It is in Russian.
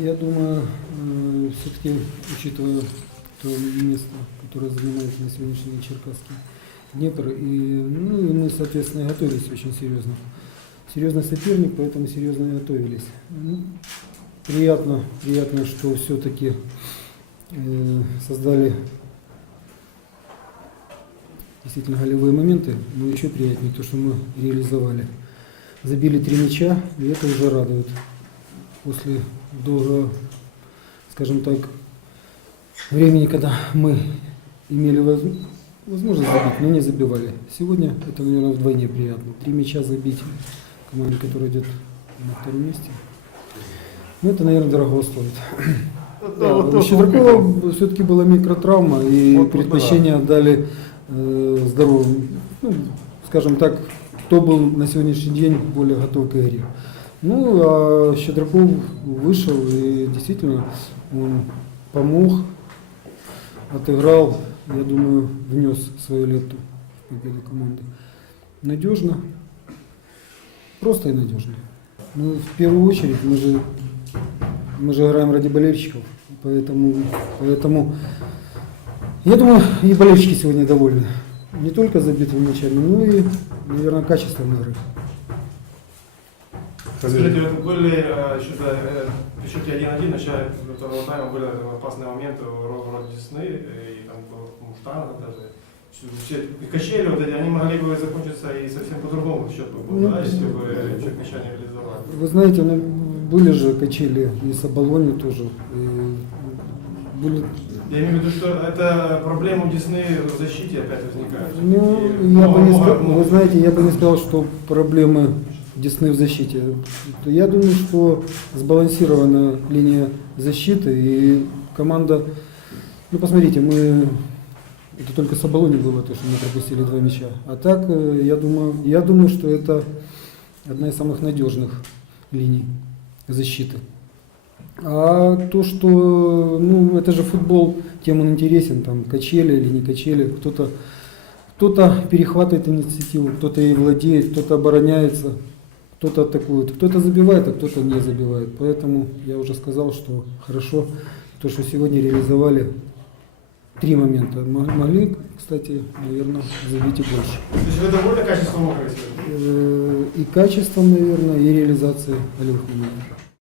Я думаю, все-таки, учитывая то место, которое занимает на сегодняшний день Черкасский Днепр, и, ну, и мы, соответственно, готовились очень серьезно. Серьезный соперник, поэтому серьезно готовились. Ну, приятно, приятно, что все-таки создали действительно голевые моменты, но еще приятнее то, что мы реализовали. Забили три мяча, и это уже радует. После долгого, скажем так, времени, когда мы имели воз- возможность забить, но не забивали. Сегодня это, наверное, вдвойне приятно. Три мяча забить команде, которая идет на втором месте. Ну, это, наверное, дорого стоит. Да, у Щедракова все-таки была микротравма, и Вот, предпочтение отдали э, здоровым, ну, скажем так, кто был на сегодняшний день более готов к игре. Ну, а Щедраков вышел и действительно он помог, отыграл, я думаю, внес свою лепту в победу команды. Надежно, просто и надежно. Ну, в первую очередь, мы же, мы же играем ради болельщиков, поэтому, поэтому я думаю, и болельщики сегодня довольны. Не только забитыми мячами, но и, наверное, качеством игры. Скажите, вот были э, при счете 1-1 в начале второго тайма были опасные моменты вроде, Десны и там Муштанга даже. Все, качели вот эти, они могли бы закончиться и совсем по-другому счет бы был, Ну, да, если бы чуть мяча не реализовали. Вы знаете, ну, были же качели и с Абалони тоже. и были, Я имею в виду, что это проблема Десны в защите опять возникает. ну, И я бы не много- сказал, много- вы знаете, я бы не сказал, что проблемы Десны в защите. Я думаю, что сбалансирована линия защиты и команда. Ну, посмотрите, мы это только с Абалони было то, что мы пропустили два мяча. А так, э, я думаю, я думаю, что это одна из самых надежных линий защиты. А то, что, ну, это же футбол, тем он интересен, там, качели или не качели, кто-то кто-то перехватывает инициативу, кто-то ей владеет, кто-то обороняется, кто-то атакует, кто-то забивает, а кто-то не забивает. Поэтому я уже сказал, что хорошо то, что сегодня реализовали три момента. Могли, кстати, наверное, забить и больше. То есть вы довольны качеством игры? Э, И качеством, наверное, и реализацией голевых моментов.